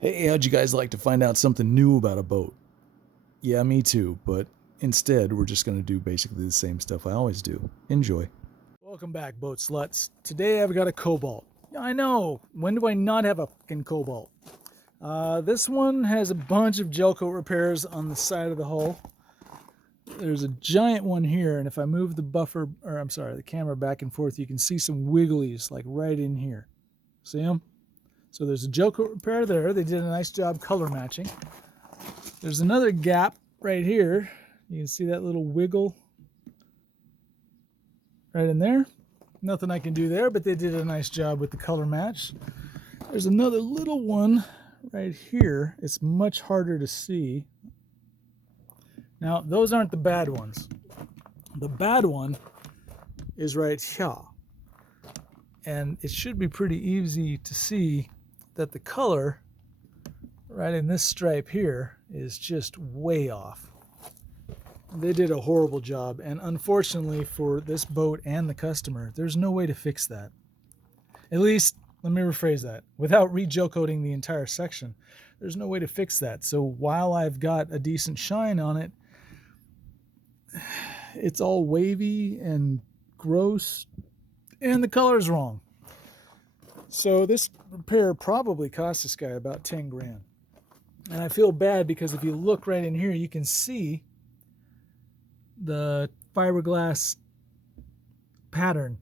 Hey, how'd you guys like to find out something new about a boat? Yeah, me too, but instead we're just going to do basically the same stuff I always do. Enjoy. Welcome back, boat sluts. Today I've got a Cobalt. I know, when do I not have a fucking Cobalt? This one has a bunch of gel coat repairs on the side of the hull. There's a giant one here, and if I move the camera back and forth, you can see some wigglies like right in here. See them? So there's a gel coat repair there. They did a nice job color matching. There's another gap right here. You can see that little wiggle right in there. Nothing I can do there, but they did a nice job with the color match. There's another little one right here. It's much harder to see. Now, those aren't the bad ones. The bad one is right here. And it should be pretty easy to see that the color right in this stripe here is just way off. They did a horrible job, and unfortunately for this boat and the customer, there's no way to fix that. At least, let me rephrase that. Without re-gel coating the entire section, there's no way to fix that. So while I've got a decent shine on it, it's all wavy and gross, and the color's wrong. So this repair probably cost this guy about 10 grand. And I feel bad because if you look right in here, you can see the fiberglass pattern.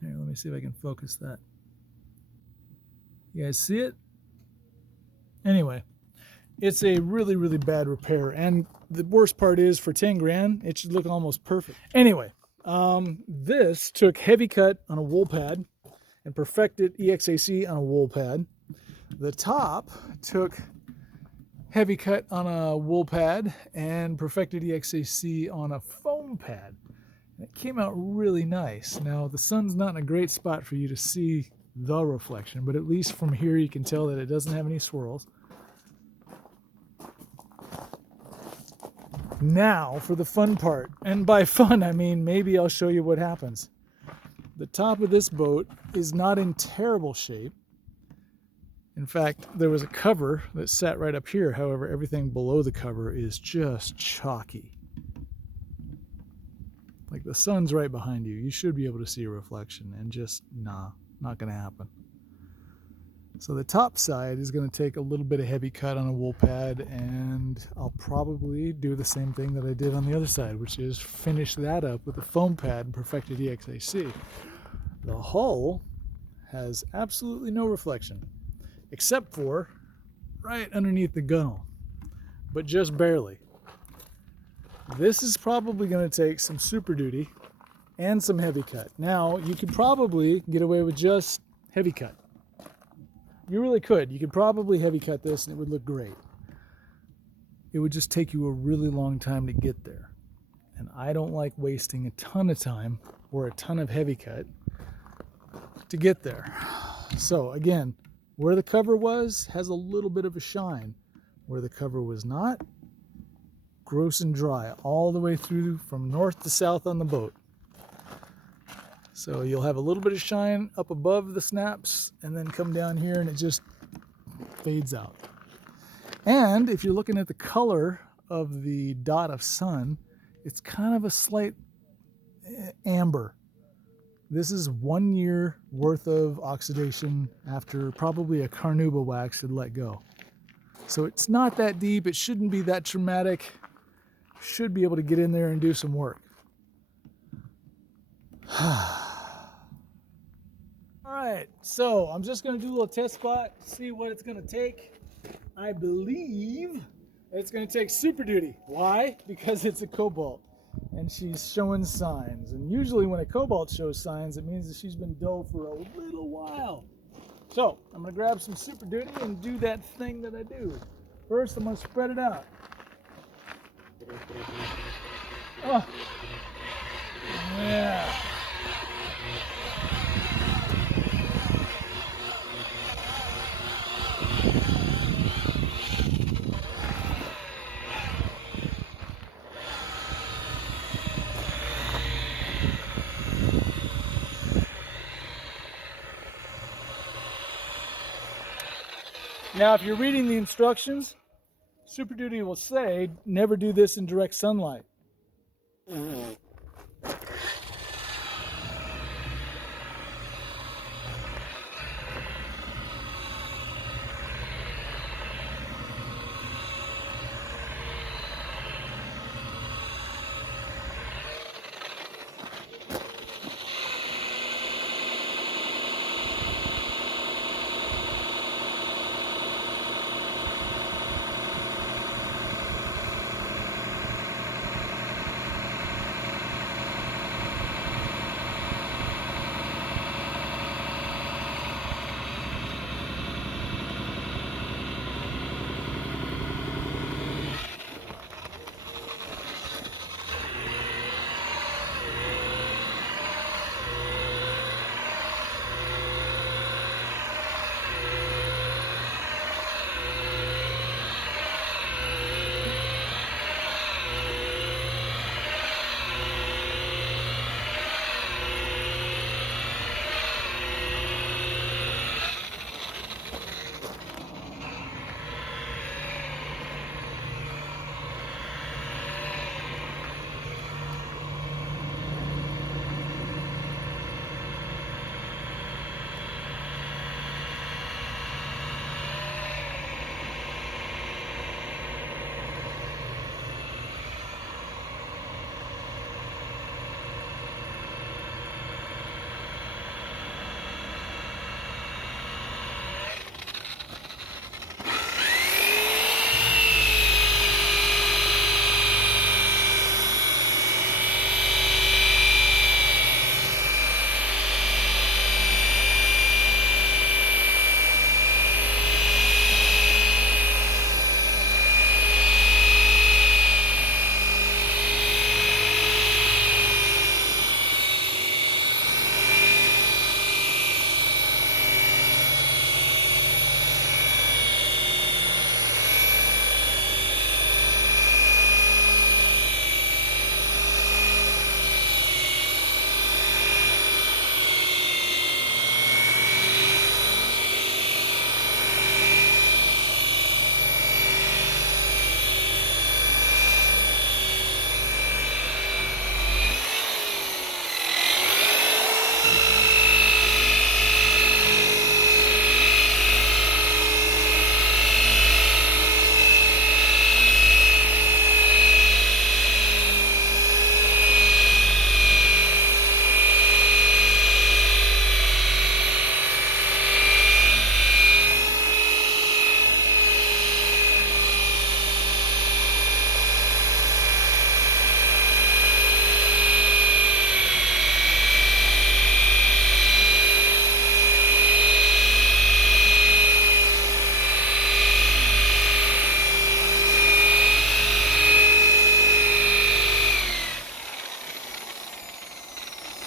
Here, let me see if I can focus that. You guys see it? Anyway, it's a really, really bad repair. And the worst part is for 10 grand, it should look almost perfect. Anyway, this took heavy cut on a wool pad and perfected EXAC on a wool pad. The top took heavy cut on a wool pad and perfected EXAC on a foam pad. And it came out really nice. Now, the sun's not in a great spot for you to see the reflection, but at least from here you can tell that it doesn't have any swirls. Now for the fun part, and by fun I mean maybe I'll show you what happens. The top of this boat is not in terrible shape. In fact, there was a cover that sat right up here. However, everything below the cover is just chalky. Like the sun's right behind you. You should be able to see a reflection, and just not gonna happen. So the top side is gonna take a little bit of heavy cut on a wool pad, and I'll probably do the same thing that I did on the other side, which is finish that up with a foam pad and perfected EXAC. The hull has absolutely no reflection, except for right underneath the gunnel, but just barely. This is probably going to take some Super Duty and some heavy cut. Now, you could probably get away with just heavy cut. You really could. You could probably heavy cut this and it would look great. It would just take you a really long time to get there. And I don't like wasting a ton of time or a ton of heavy cut to get there. So again, where the cover was has a little bit of a shine. Where the cover was not, gross and dry all the way through from north to south on the boat. So you'll have a little bit of shine up above the snaps and then come down here and it just fades out. And if you're looking at the color of the dot of sun, it's kind of a slight amber. This is 1 year worth of oxidation after probably a carnauba wax had let go. So it's not that deep. It shouldn't be that traumatic. Should be able to get in there and do some work. All right, so I'm just going to do a little test spot, see what it's going to take. I believe it's going to take Super Duty. Why? Because it's a Cobalt. And she's showing signs. And usually when a Cobalt shows signs, it means that she's been dull for a little while. So I'm going to grab some Super Duty and do that thing that I do. First, I'm going to spread it out. Oh. Yeah. Now, if you're reading the instructions, Super Duty will say, never do this in direct sunlight.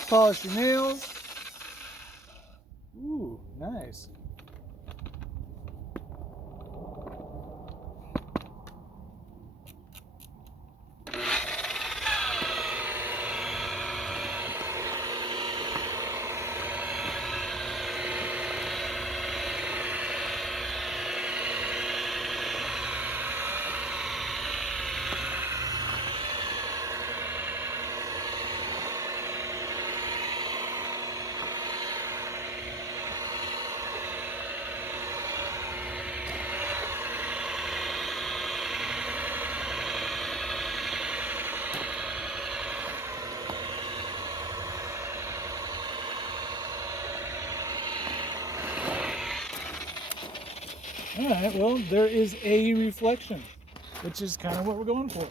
Polish your nails. Ooh, nice. All right, well, there is a reflection, which is kind of what we're going for.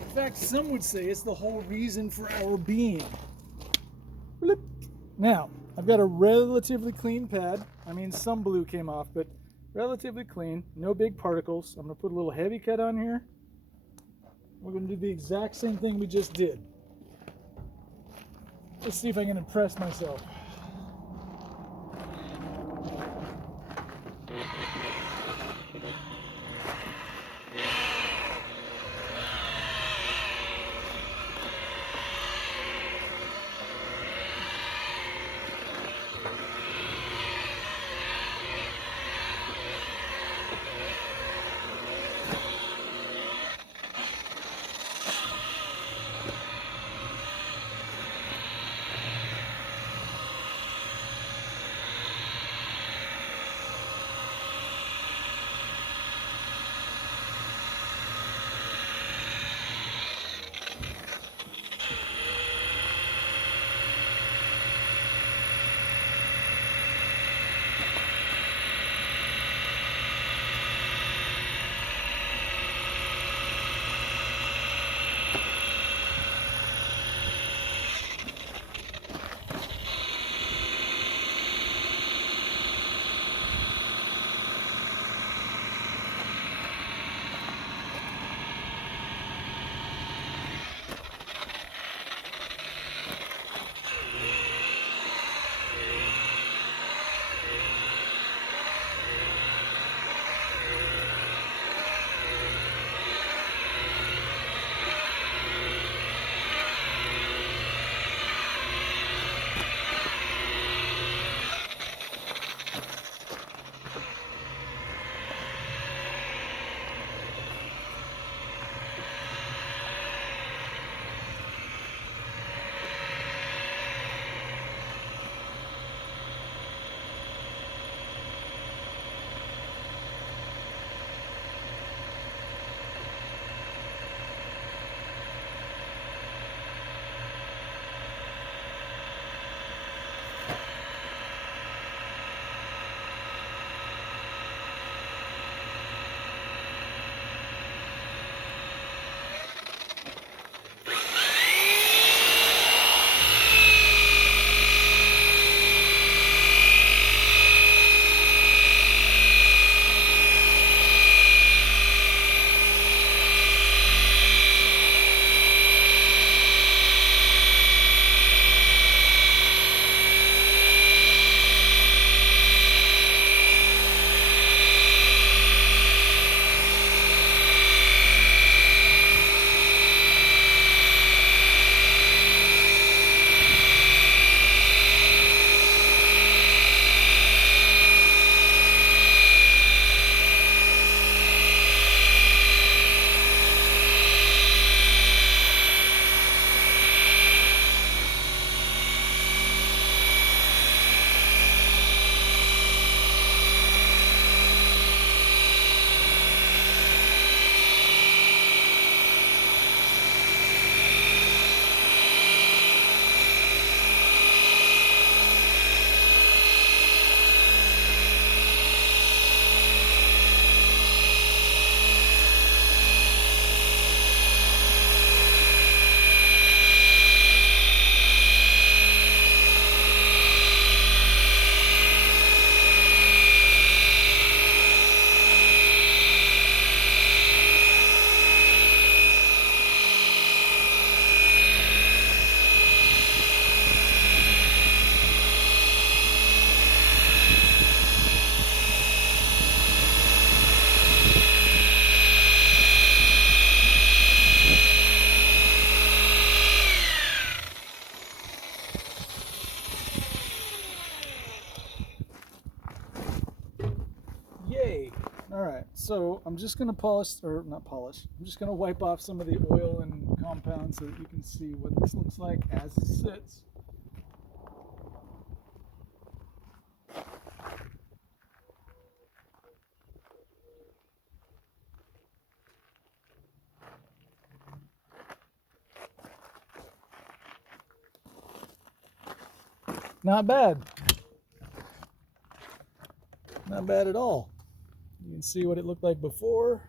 In fact, some would say it's the whole reason for our being. Bloop. Now, I've got a relatively clean pad. I mean, some blue came off, but relatively clean, no big particles. I'm going to put a little heavy cut on here. We're going to do the exact same thing we just did. Let's see if I can impress myself. Okay. All right. So I'm just going to polish, or not polish, I'm just going to wipe off some of the oil and compound so that you can see what this looks like as it sits. Not bad. Not bad at all. You can see what it looked like before,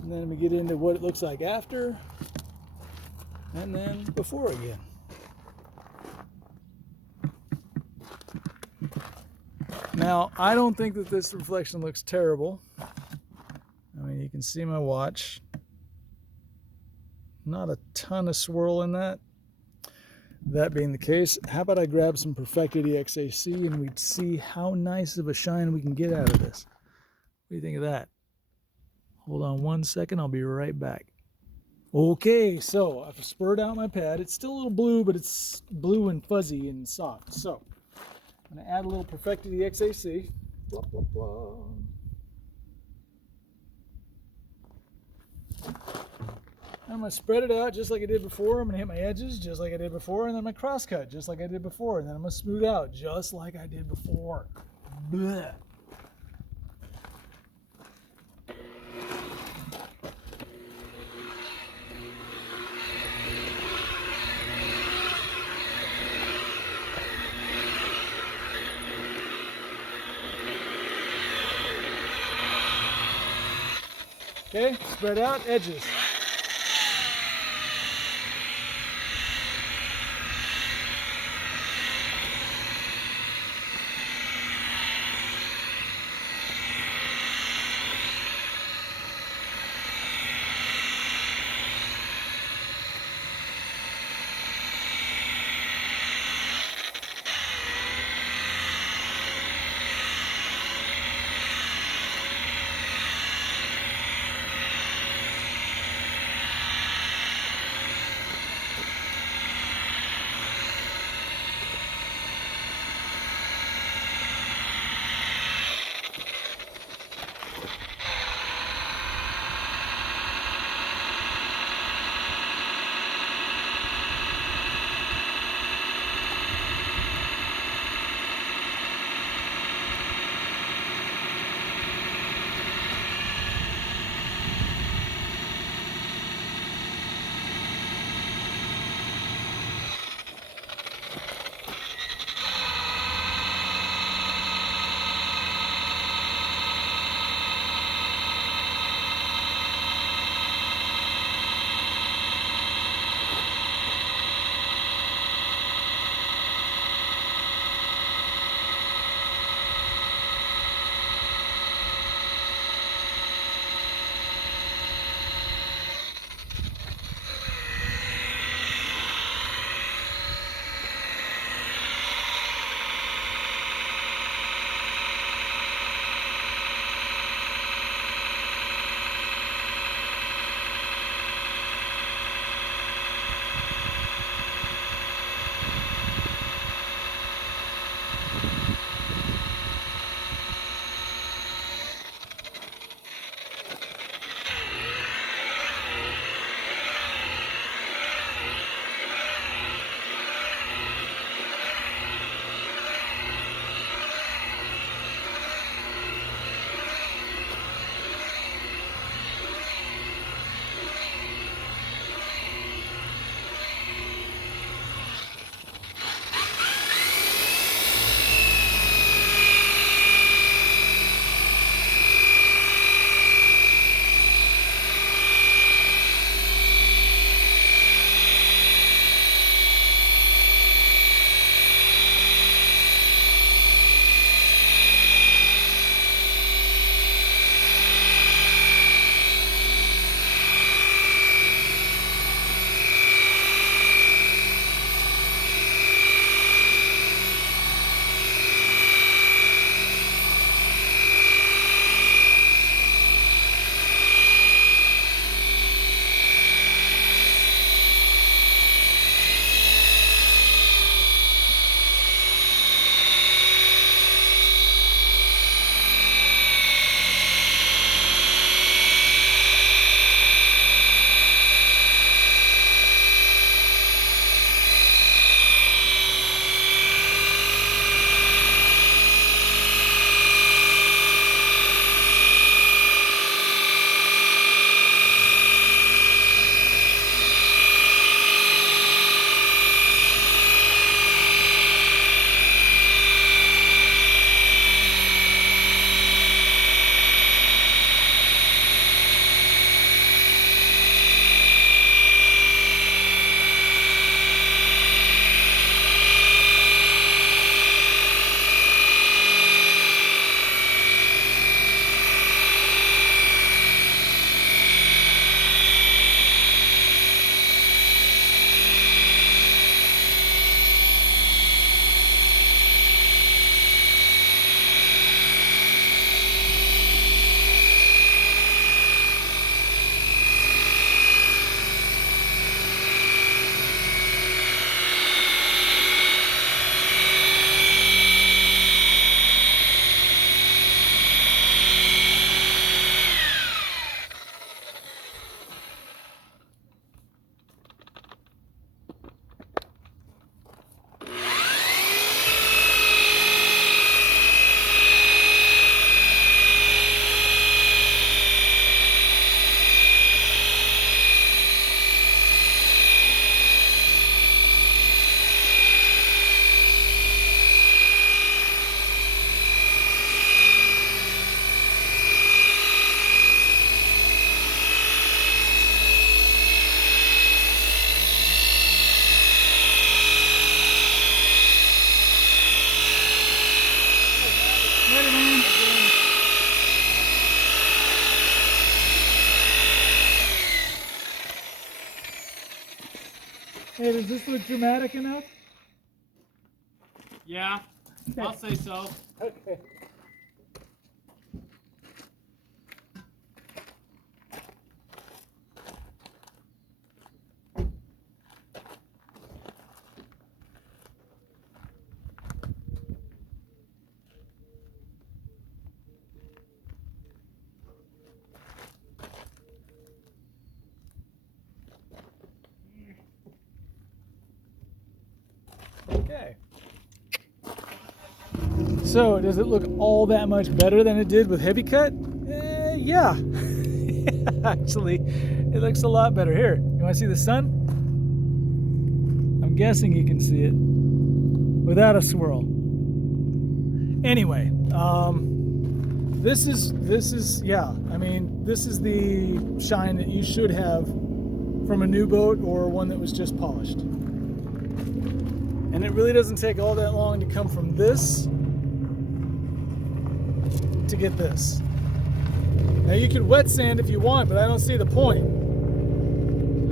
and then we get into what it looks like after, and then before again. Now, I don't think that this reflection looks terrible. I mean, you can see my watch. Not a ton of swirl in that. That being the case, how about I grab some Perfected EXAC and we'd see how nice of a shine we can get out of this. What do you think of that? Hold on 1 second, I'll be right back. Okay, so I've spurred out my pad. It's still a little blue, but it's blue and fuzzy and soft. So I'm going to add a little Perfected EXAC. Blah, blah, blah. I'm going to spread it out just like I did before. I'm going to hit my edges just like I did before, and then my cross cut just like I did before, and then I'm going to smooth out just like I did before. Blech. Okay, spread out, edges. Hey, does this look dramatic enough? Yeah, I'll say so. Okay. Okay. So, does it look all that much better than it did with heavy cut? Yeah. Actually, it looks a lot better. Here, you want to see the sun? I'm guessing you can see it without a swirl. Anyway, this is yeah. I mean, this is the shine that you should have from a new boat or one that was just polished. And it really doesn't take all that long to come from this to get this. Now you could wet sand if you want, but I don't see the point.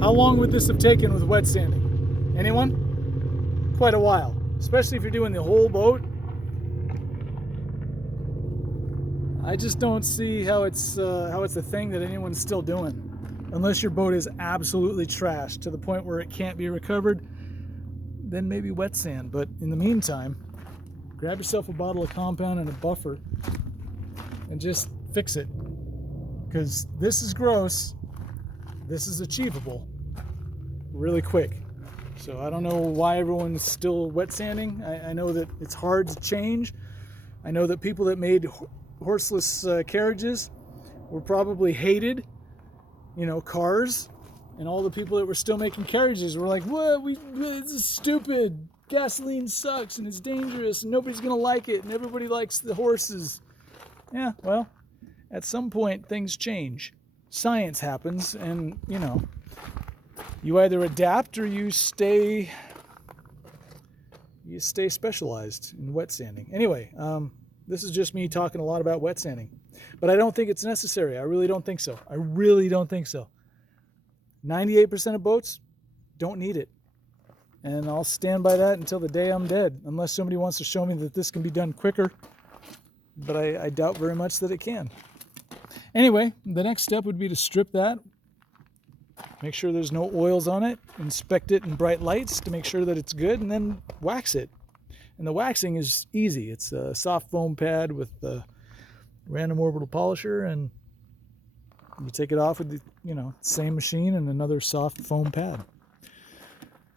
How long would this have taken with wet sanding? Anyone? Quite a while, especially if you're doing the whole boat. I just don't see how it's a thing that anyone's still doing, unless your boat is absolutely trashed to the point where it can't be recovered. Then maybe wet sand. But in the meantime, grab yourself a bottle of compound and a buffer and just fix it, because this is gross. This is achievable really quick. So I don't know why everyone's still wet sanding. I know that it's hard to change. I know that people that made horseless carriages were probably hated, you know, cars, and all the people that were still making carriages were like, what, this is stupid, gasoline sucks and it's dangerous and nobody's gonna like it and everybody likes the horses. Yeah, well, at some point things change, science happens, and you know, you either adapt or you stay specialized in wet sanding. Anyway, this is just me talking a lot about wet sanding, but I don't think it's necessary. I really don't think so. I really don't think so. 98% of boats don't need it. And I'll stand by that until the day I'm dead, unless somebody wants to show me that this can be done quicker. But I doubt very much that it can. Anyway, the next step would be to strip that, make sure there's no oils on it, inspect it in bright lights to make sure that it's good, and then wax it. And the waxing is easy. It's a soft foam pad with a random orbital polisher, and you take it off with the, you know, same machine and another soft foam pad.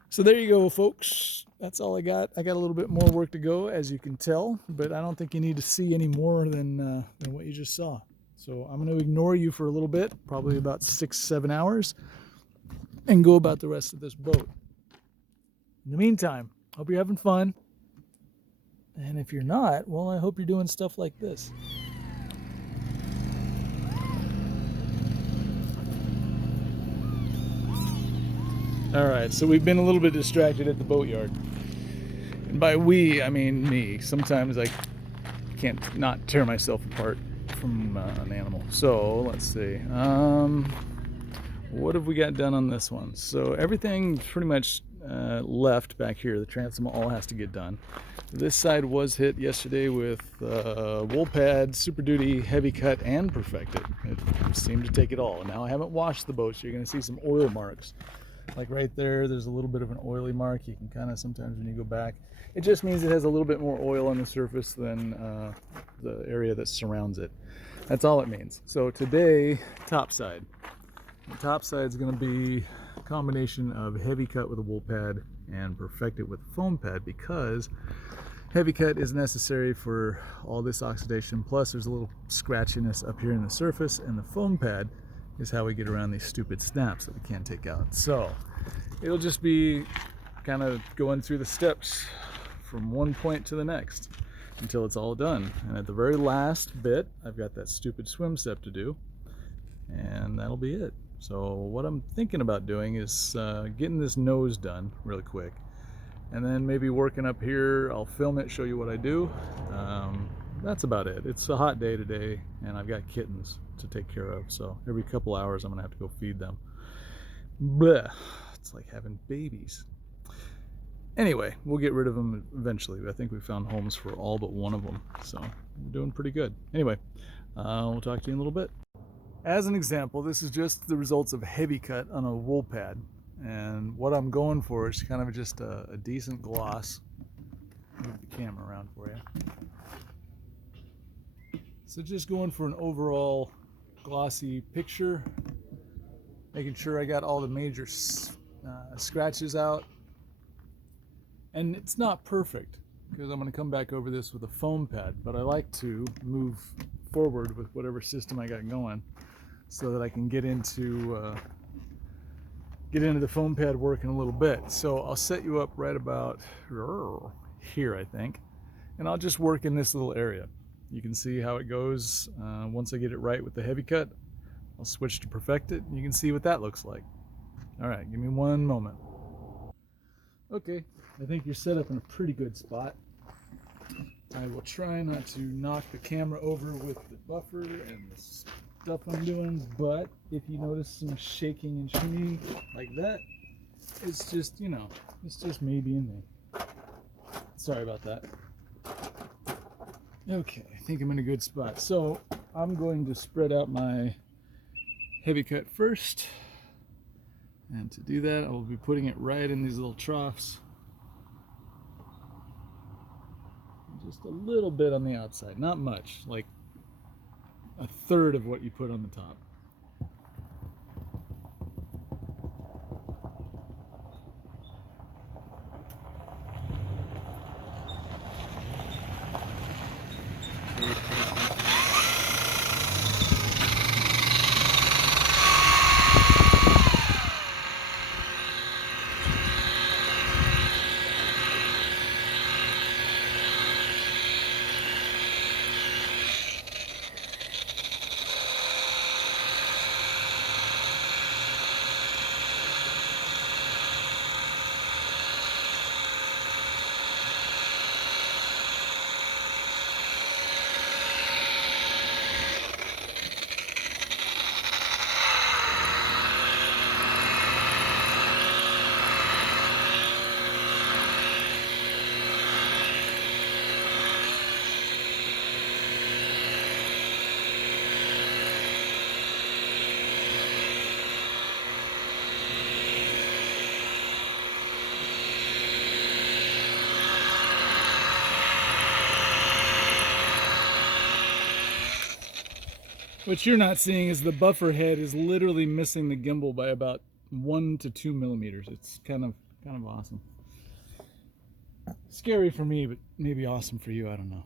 So there you go, folks. That's all I got. I got a little bit more work to go, as you can tell, but I don't think you need to see any more than what you just saw. So I'm going to ignore you for a little bit, probably about 6-7 hours, and go about the rest of this boat. In the meantime, hope you're having fun. And if you're not, well, I hope you're doing stuff like this. All right, so we've been a little bit distracted at the boatyard. And by we, I mean me. Sometimes I can't not tear myself apart from an animal. So let's see. What have we got done on this one? So everything pretty much left back here. The transom all has to get done. This side was hit yesterday with wool pad, Super Duty, heavy cut, and perfected. It seemed to take it all. Now I haven't washed the boat, so you're going to see some oil marks. Like right there, there's a little bit of an oily mark. You can kind of sometimes when you go back, it just means it has a little bit more oil on the surface than the area that surrounds it. That's all it means. So today, top side. The top side is going to be a combination of heavy cut with a wool pad and perfected with foam pad, because heavy cut is necessary for all this oxidation. Plus there's a little scratchiness up here in the surface, and the foam pad is how we get around these stupid snaps that we can't take out. So it'll just be kind of going through the steps from one point to the next until it's all done. And at the very last bit, I've got that stupid swim step to do, and that'll be it. So what I'm thinking about doing is getting this nose done really quick, and then maybe working up here. I'll film it, show you what I do. That's about it. It's a hot day today, and I've got kittens to take care of, so every couple hours I'm gonna have to go feed them. Blech. It's like having babies. Anyway, we'll get rid of them eventually. I think we found homes for all but one of them, so we're doing pretty good. Anyway, we'll talk to you in a little bit. As an example, this is just the results of heavy cut on a wool pad, and what I'm going for is kind of just a decent gloss. Move the camera around for you. So just going for an overall glossy picture, making sure I got all the major scratches out. And it's not perfect because I'm going to come back over this with a foam pad, but I like to move forward with whatever system I got going so that I can get into the foam pad work in a little bit. So I'll set you up right about here, I think, and I'll just work in this little area. You can see how it goes. Once I get it right with the heavy cut, I'll switch to perfect it, and you can see what that looks like. All right, give me one moment. Okay, I think you're set up in a pretty good spot. I will try not to knock the camera over with the buffer and the stuff I'm doing, but if you notice some shaking and shimmy like that, it's just, you know, it's just me being me. Sorry about that. Okay, I think I'm in a good spot. So I'm going to spread out my heavy cut first. And to do that, I will be putting it right in these little troughs. Just a little bit on the outside, not much, like a third of what you put on the top. What you're not seeing is the buffer head is literally missing the gimbal by about 1 to 2 millimeters. It's kind of awesome. Scary for me, but maybe awesome for you, I don't know.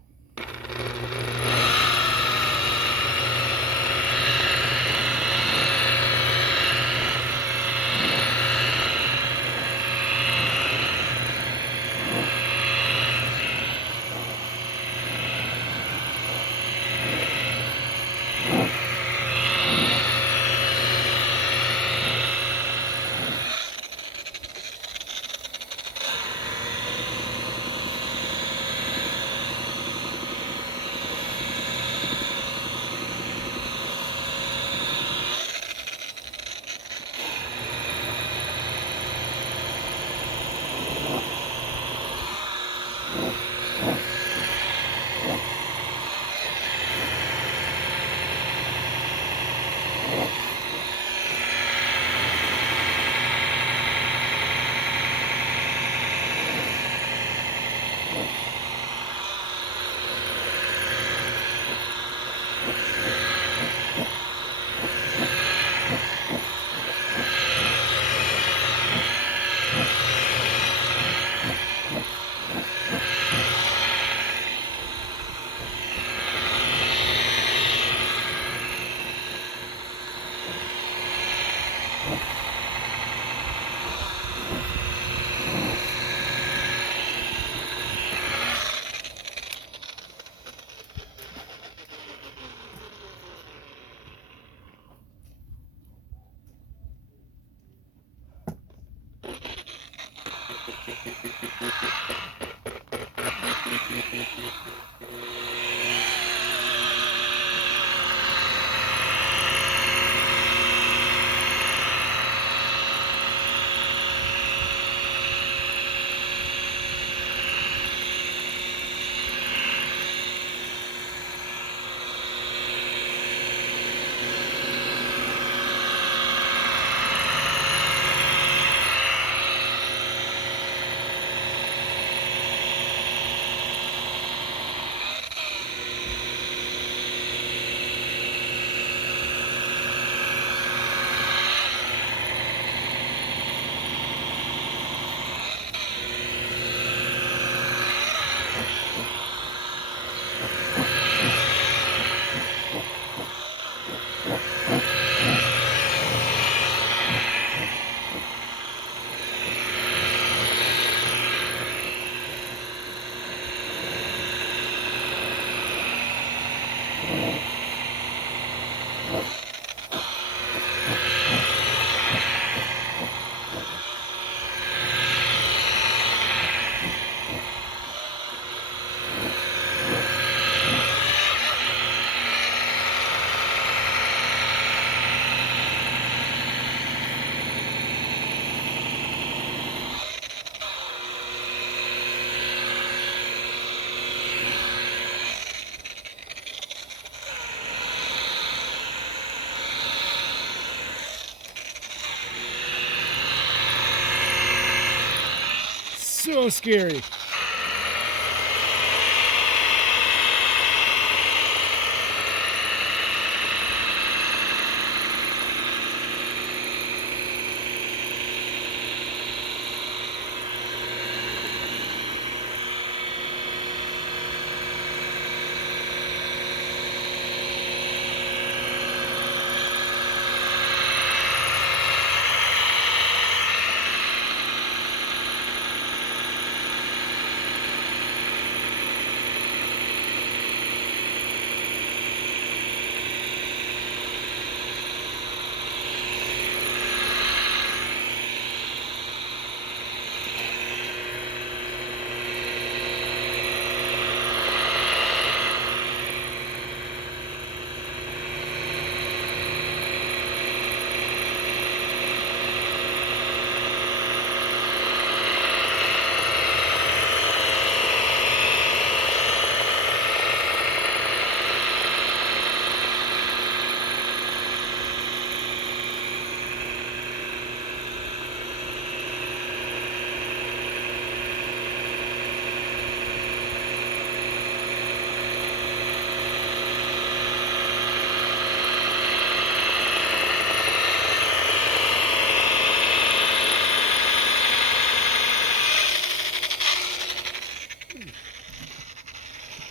So scary.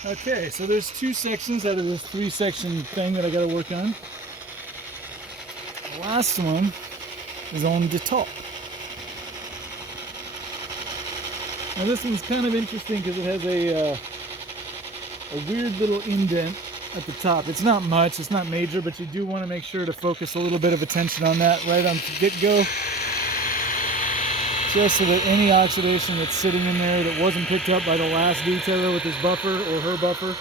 Okay, so there's 2 sections out of this 3-section thing that I got to work on. The last one is on the top. Now this one's kind of interesting because it has a weird little indent at the top. It's not much, it's not major, but you do want to make sure to focus a little bit of attention on that right on the get-go. Just so that any oxidation that's sitting in there that wasn't picked up by the last detailer with his buffer or her buffer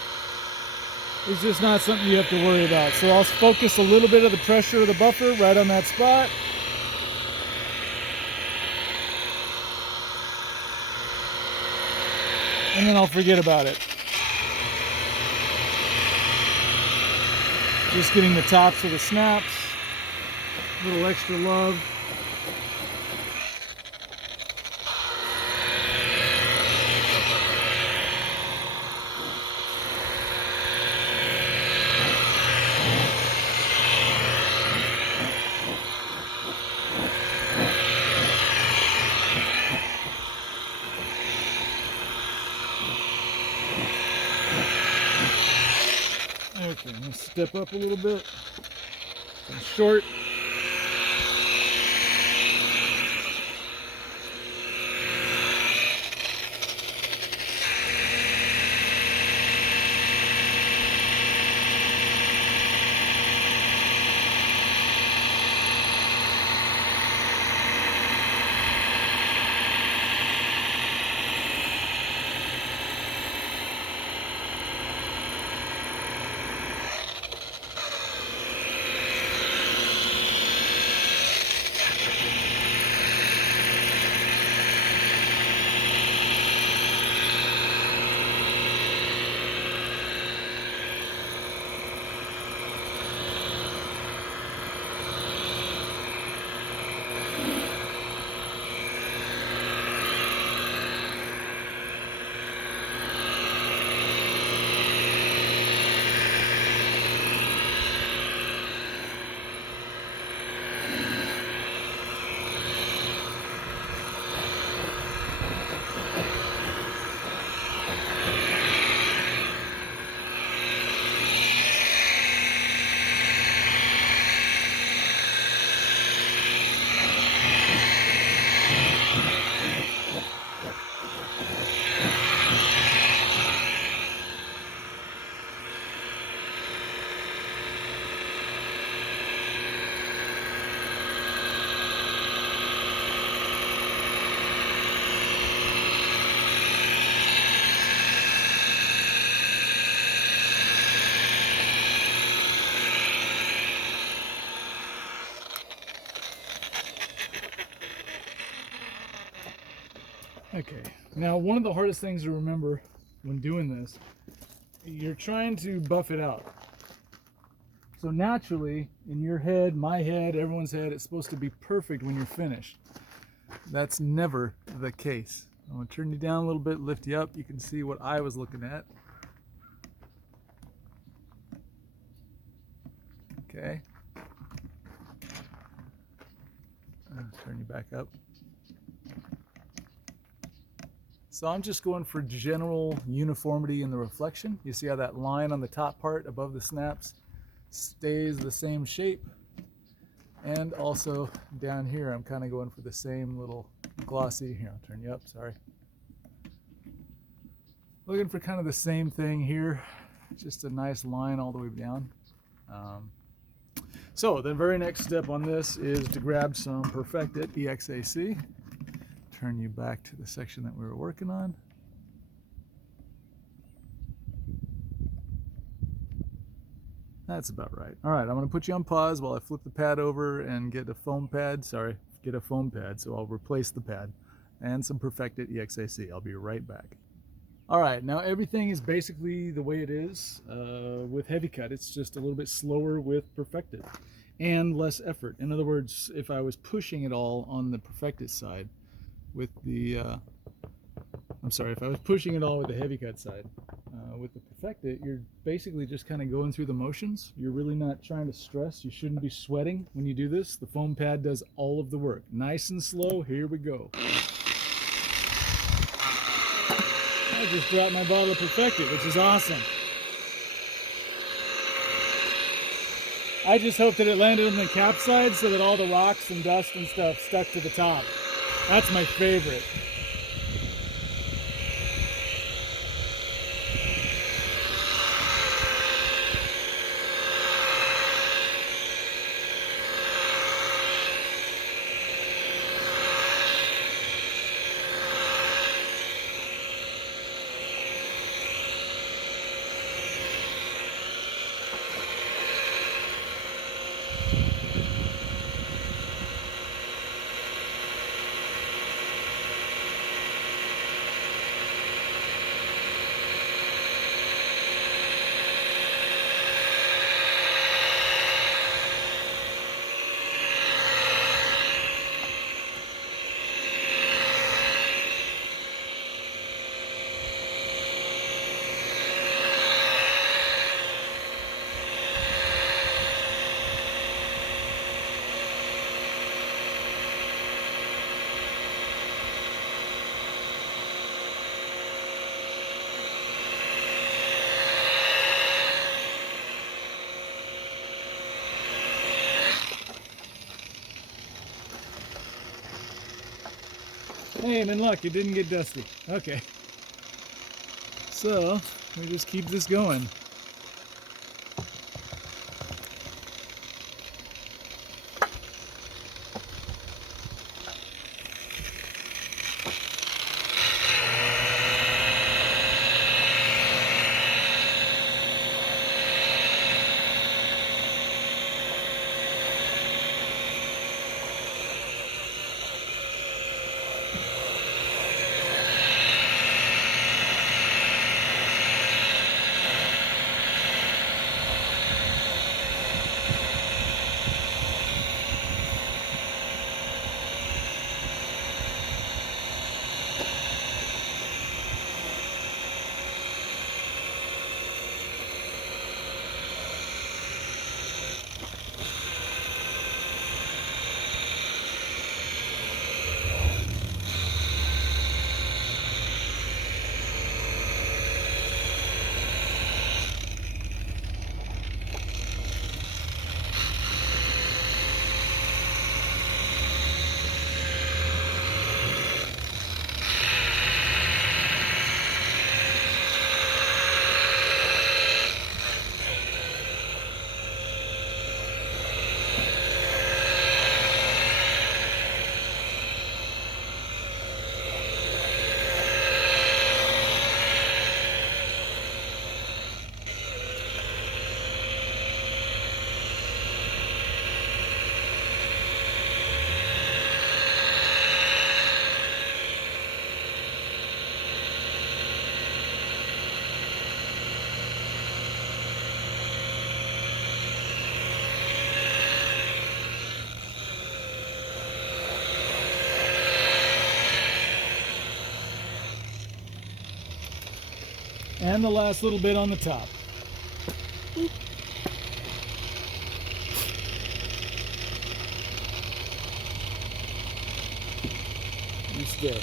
is just not something you have to worry about. So I'll focus a little bit of the pressure of the buffer right on that spot. And then I'll forget about it. Just getting the tops of the snaps, a little extra love. Okay, I'm going to step up a little bit. I'm short. Okay, now one of the hardest things to remember when doing this, you're trying to buff it out. So naturally, in your head, my head, everyone's head, it's supposed to be perfect when you're finished. That's never the case. I'm going to turn you down a little bit, lift you up. You can see what I was looking at. Okay. Turn you back up. So I'm just going for general uniformity in the reflection. You see how that line on the top part above the snaps stays the same shape. And also down here, I'm kind of going for the same little glossy. Here, I'll turn you up, sorry. Looking for kind of the same thing here. Just a nice line all the way down. So the very next step on this is to grab some Perfected EXAC. Turn you back to the section that we were working on. That's about right. All right, I'm going to put you on pause while I flip the pad over and get a foam pad. Sorry, get a foam pad, so I'll replace the pad and some Perfected EXAC. I'll be right back. All right, now everything is basically the way it is with Heavy Cut. It's just a little bit slower with Perfected and less effort. In other words, if I was pushing it all on the Perfected side with the, if I was pushing it all with the Heavy Cut side, with the Perfected, you're basically just kind of going through the motions. You're really not trying to stress. You shouldn't be sweating when you do this. The foam pad does all of the work. Nice and slow, here we go. I just dropped my bottle of Perfected, which is awesome. I just hope that it landed on the cap side so that all the rocks and dust and stuff stuck to the top. That's my favorite. Hey, I'm in luck, it didn't get dusty. Okay. So, we just keep this going. And the last little bit on the top. Almost there.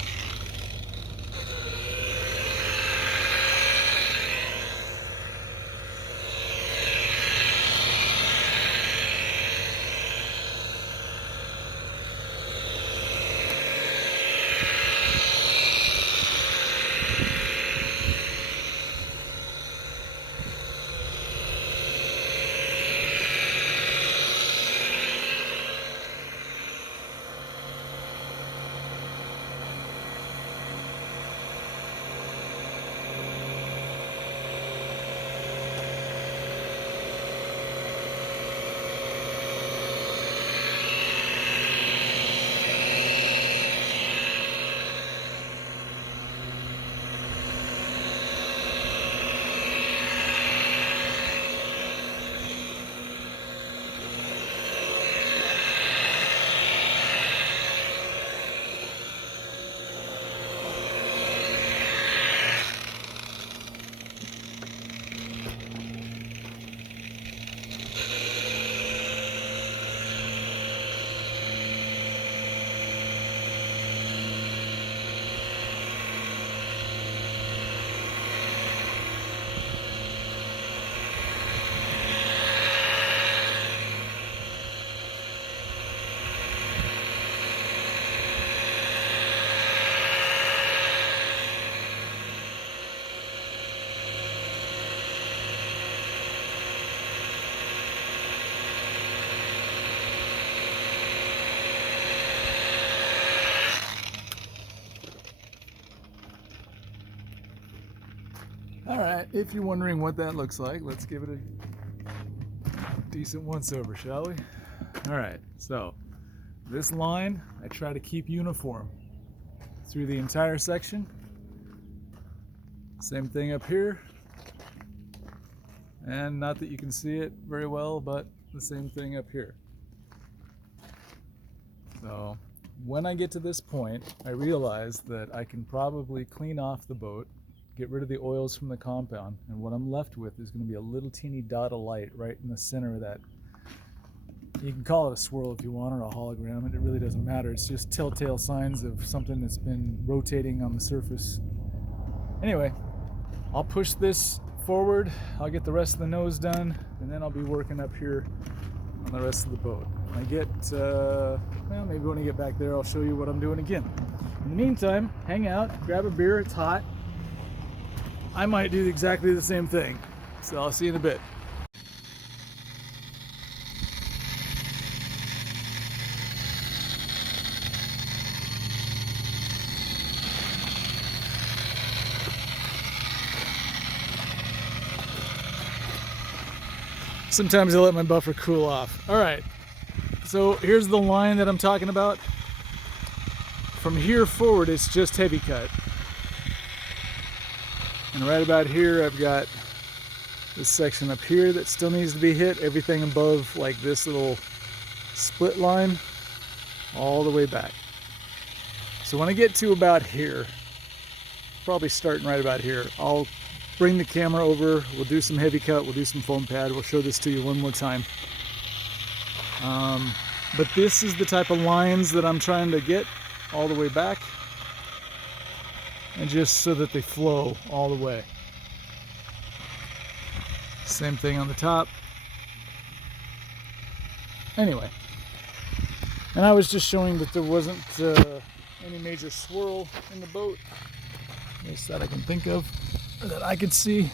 All right, if you're wondering what that looks like, let's give it a decent once over, shall we? All right, so this line I try to keep uniform through the entire section. Same thing up here. And not that you can see it very well, but the same thing up here. So when I get to this point, I realize that I can probably clean off the boat, get rid of the oils from the compound, and what I'm left with is going to be a little teeny dot of light right in the center of that. You can call it a swirl if you want, or a hologram, and it really doesn't matter. It's just telltale signs of something that's been rotating on the surface. Anyway, I'll push this forward, I'll get the rest of the nose done, and then I'll be working up here on the rest of the boat. When I get, well, maybe when I get back there, I'll show you what I'm doing again. In the meantime, hang out, grab a beer, it's hot. I might do exactly the same thing. So I'll see you in a bit. Sometimes I let my buffer cool off. All right, so here's the line that I'm talking about. From here forward, it's just heavy cut. And right about here, I've got this section up here that still needs to be hit. Everything above like this little split line, all the way back. So when I get to about here, probably starting right about here, I'll bring the camera over, we'll do some heavy cut, we'll do some foam pad, we'll show this to you one more time. But this is the type of lines that I'm trying to get all the way back, and just so that they flow all the way. Same thing on the top. Anyway, and I was just showing that there wasn't any major swirl in the boat, at least that I can think of, or that I could see.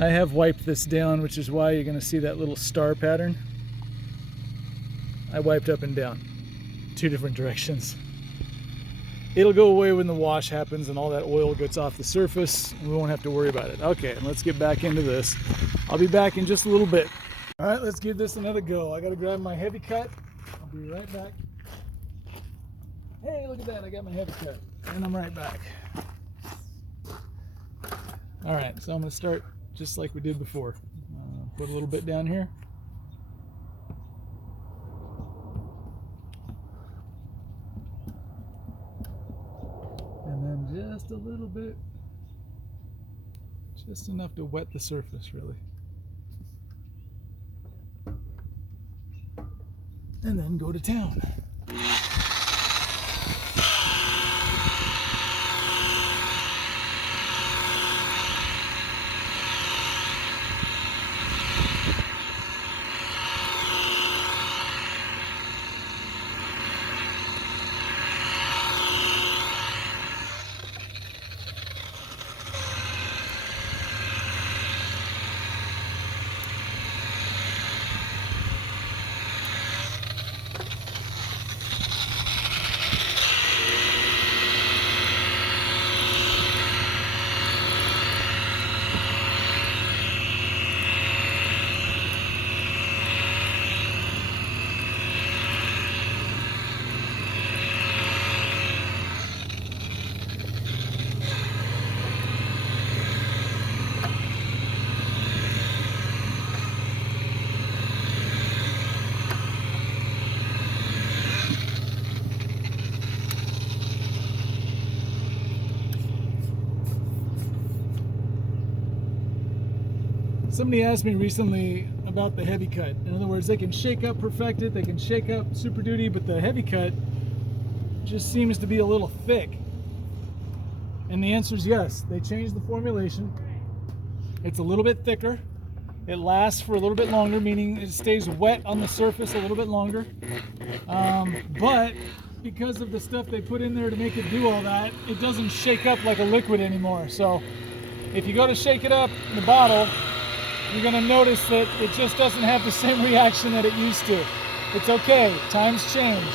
I have wiped this down, which is why you're going to see that little star pattern. I wiped up and down, 2 different directions. It'll go away when the wash happens and all that oil gets off the surface, and we won't have to worry about it. Okay, let's get back into this. I'll be back in just a little bit. All right, let's give this another go. I got to grab my heavy cut. I'll be right back. Hey, look at that, I got my heavy cut, and I'm right back. All right, so I'm going to start just like we did before. Put a little bit down here. And then just a little bit, just enough to wet the surface, really. And then go to town. Somebody asked me recently about the heavy cut. In other words, they can shake up Perfected, they can shake up Super Duty, but the heavy cut just seems to be a little thick. And the answer is yes. They changed the formulation. It's a little bit thicker. It lasts for a little bit longer, meaning it stays wet on the surface a little bit longer. But because of the stuff they put in there to make it do all that, it doesn't shake up like a liquid anymore. So if you go to shake it up in the bottle, you're going to notice that it just doesn't have the same reaction that it used to. It's okay. Times change.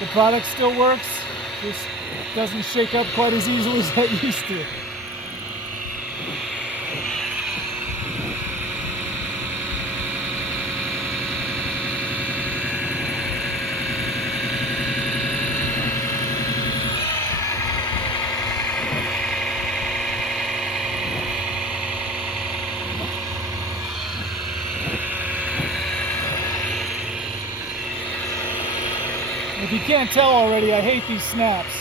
The product still works, just doesn't shake up quite as easily as it used to. If you can't tell already, I hate these snaps.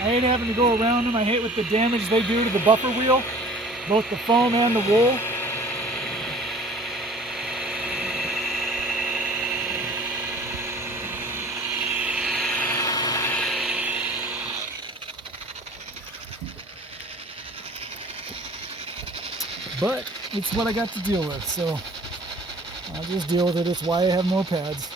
I hate having to go around them. I hate what the damage they do to the buffer wheel, both the foam and the wool. But it's what I got to deal with, so I'll just deal with it. It's why I have more pads.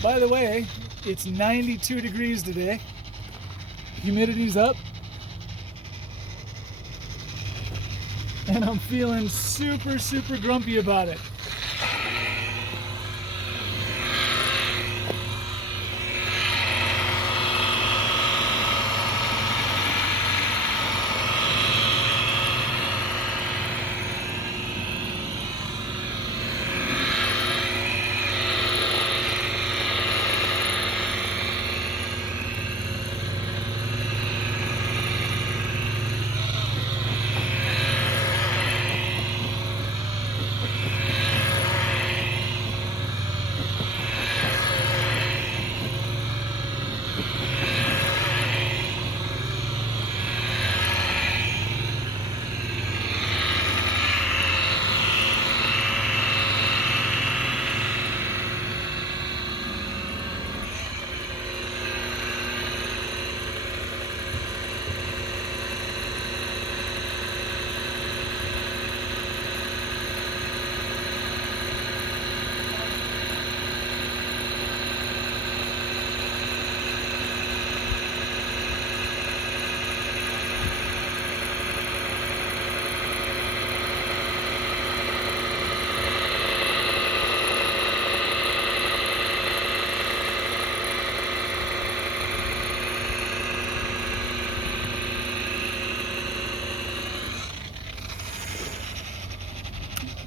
By the way, it's 92 degrees today. Humidity's up. And I'm feeling super, super grumpy about it.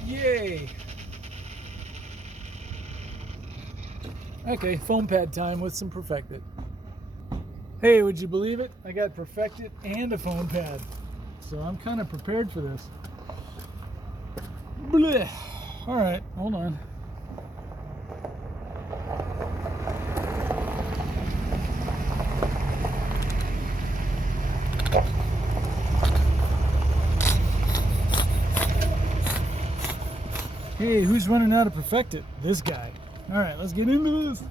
Yay! Okay, foam pad time with some Perfect-It. Hey, would you believe it? I got Perfect-It and a foam pad. So I'm kind of prepared for this. Blech. All right, hold on. Hey, who's running out of Perfect-It? This guy. All right, let's get into this.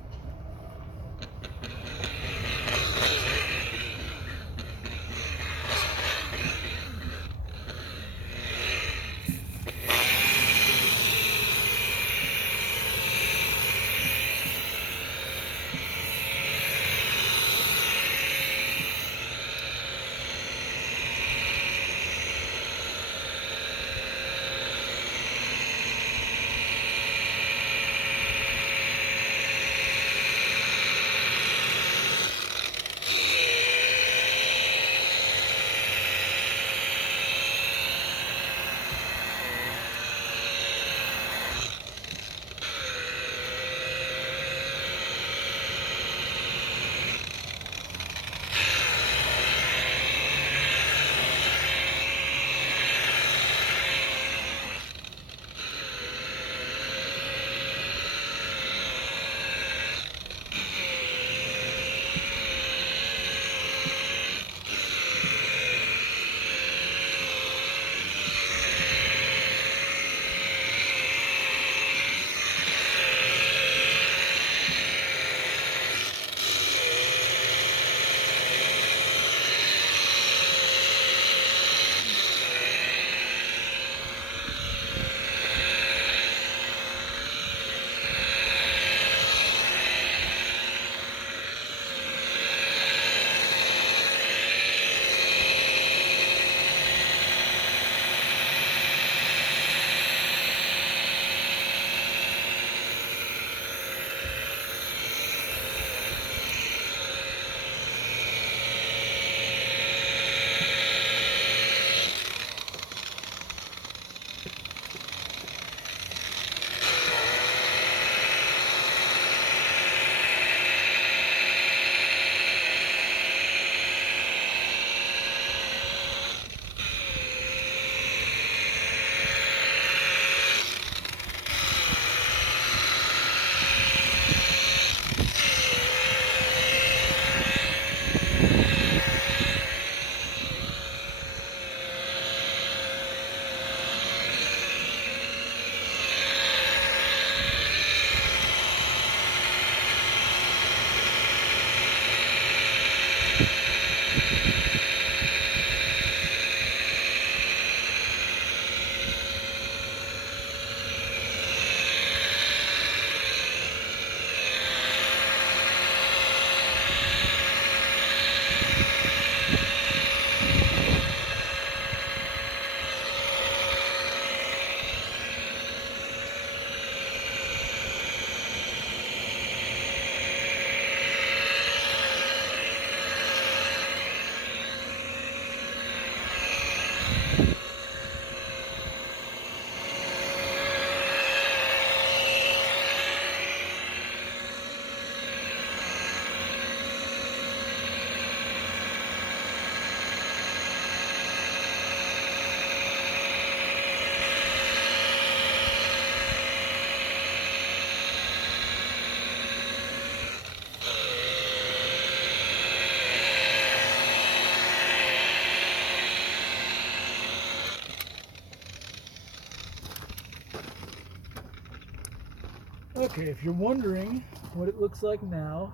Okay, if you're wondering what it looks like now,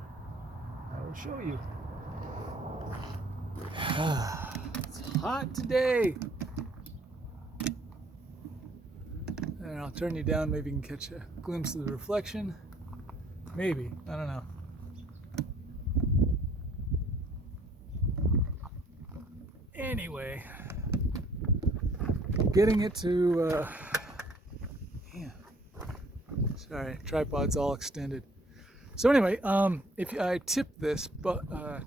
I will show you. It's hot today. And I'll turn you down, maybe you can catch a glimpse of the reflection. Maybe, I don't know. Anyway, getting it to, sorry, tripod's all extended. So anyway, if I tip this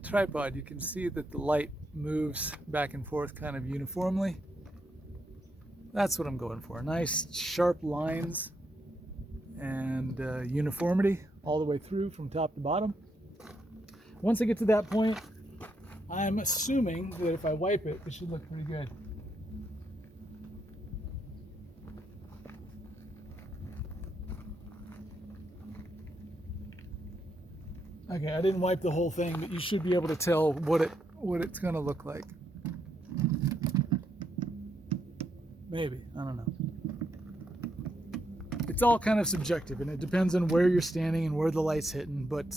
tripod, you can see that the light moves back and forth kind of uniformly. That's what I'm going for. Nice sharp lines and uniformity all the way through from top to bottom. Once I get to that point, I'm assuming that if I wipe it, it should look pretty good. Okay, I didn't wipe the whole thing, but you should be able to tell what it's going to look like. Maybe, I don't know. It's all kind of subjective, and it depends on where you're standing and where the light's hitting, but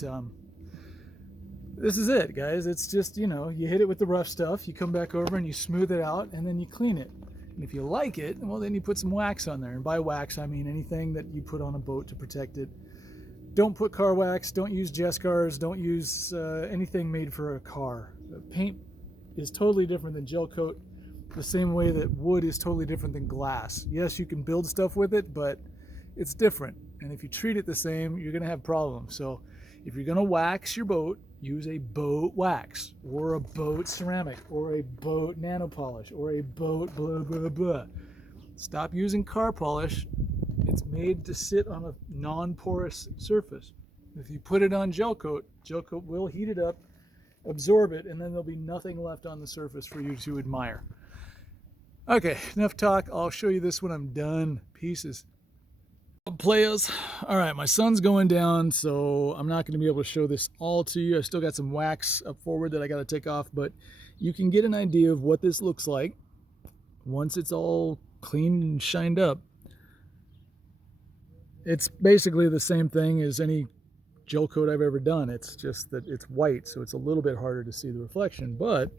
this is it, guys. It's just, you know, you hit it with the rough stuff, you come back over and you smooth it out, and then you clean it. And if you like it, well, then you put some wax on there. And by wax, I mean anything that you put on a boat to protect it. Don't put car wax, don't use Jescars, don't use anything made for a car. Paint is totally different than gel coat, the same way that wood is totally different than glass. Yes, you can build stuff with it, but it's different. And if you treat it the same, you're gonna have problems. So if you're gonna wax your boat, use a boat wax, or a boat ceramic, or a boat nano polish, or a boat blah, blah, blah. Stop using car polish. It's made to sit on a non-porous surface. If you put it on gel coat will heat it up, absorb it, and then there'll be nothing left on the surface for you to admire. Okay, enough talk. I'll show you this when I'm done. Pieces. Players. All right, my sun's going down, so I'm not going to be able to show this all to you. I still got some wax up forward that I got to take off, but you can get an idea of what this looks like once it's all cleaned and shined up. It's basically the same thing as any gel coat I've ever done. It's just that it's white, so it's a little bit harder to see the reflection, but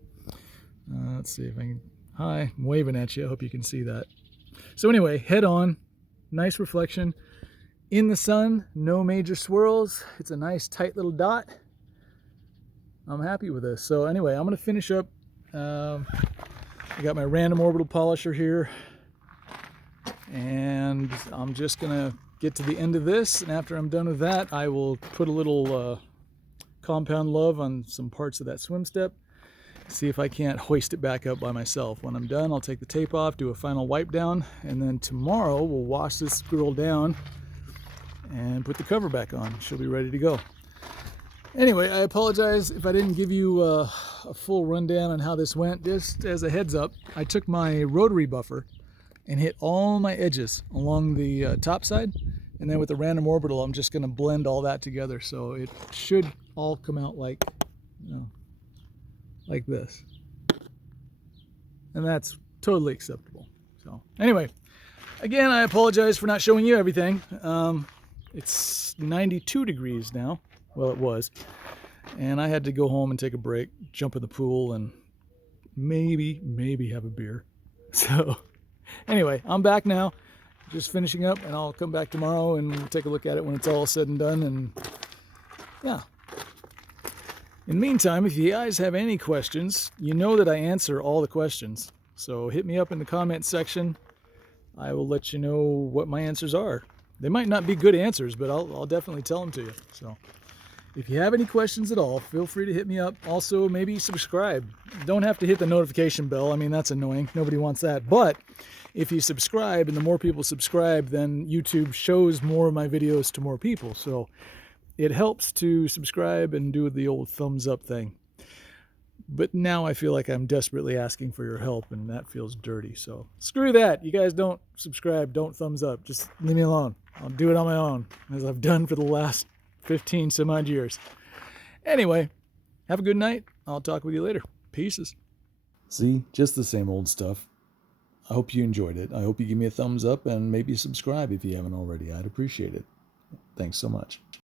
let's see if I can. Hi, I'm waving at you. I hope you can see that. So anyway, head on. Nice reflection. In the sun, no major swirls. It's a nice tight little dot. I'm happy with this. So anyway, I'm going to finish up. I got my random orbital polisher here. And I'm just going to get to the end of this. And after I'm done with that, I will put a little compound love on some parts of that swim step. See if I can't hoist it back up by myself. When I'm done, I'll take the tape off, do a final wipe down, and then tomorrow we'll wash this girl down and put the cover back on. She'll be ready to go. Anyway, I apologize if I didn't give you a full rundown on how this went. Just as a heads up, I took my rotary buffer and hit all my edges along the top side, and then with the random orbital, I'm just going to blend all that together, so it should all come out like, you know, like this, and that's totally acceptable. So anyway, again, I apologize for not showing you everything. It's 92 degrees now. Well, it was, and I had to go home and take a break, jump in the pool, and maybe have a beer. So anyway, I'm back now, just finishing up, and I'll come back tomorrow and take a look at it when it's all said and done. And yeah. In the meantime, if you guys have any questions, you know that I answer all the questions. So hit me up in the comment section. I will let you know what my answers are. They might not be good answers, but I'll definitely tell them to you. So if you have any questions at all, feel free to hit me up. Also, maybe subscribe. Don't have to hit the notification bell. I mean, that's annoying. Nobody wants that. But if you subscribe, and the more people subscribe, then YouTube shows more of my videos to more people. So it helps to subscribe and do the old thumbs up thing. But now I feel like I'm desperately asking for your help, and that feels dirty. So screw that. You guys don't subscribe, don't thumbs up. Just leave me alone. I'll do it on my own, as I've done for the last 15 some odd years. Anyway, have a good night. I'll talk with you later. Pieces. See, just the same old stuff. I hope you enjoyed it. I hope you give me a thumbs up and maybe subscribe if you haven't already. I'd appreciate it. Thanks so much.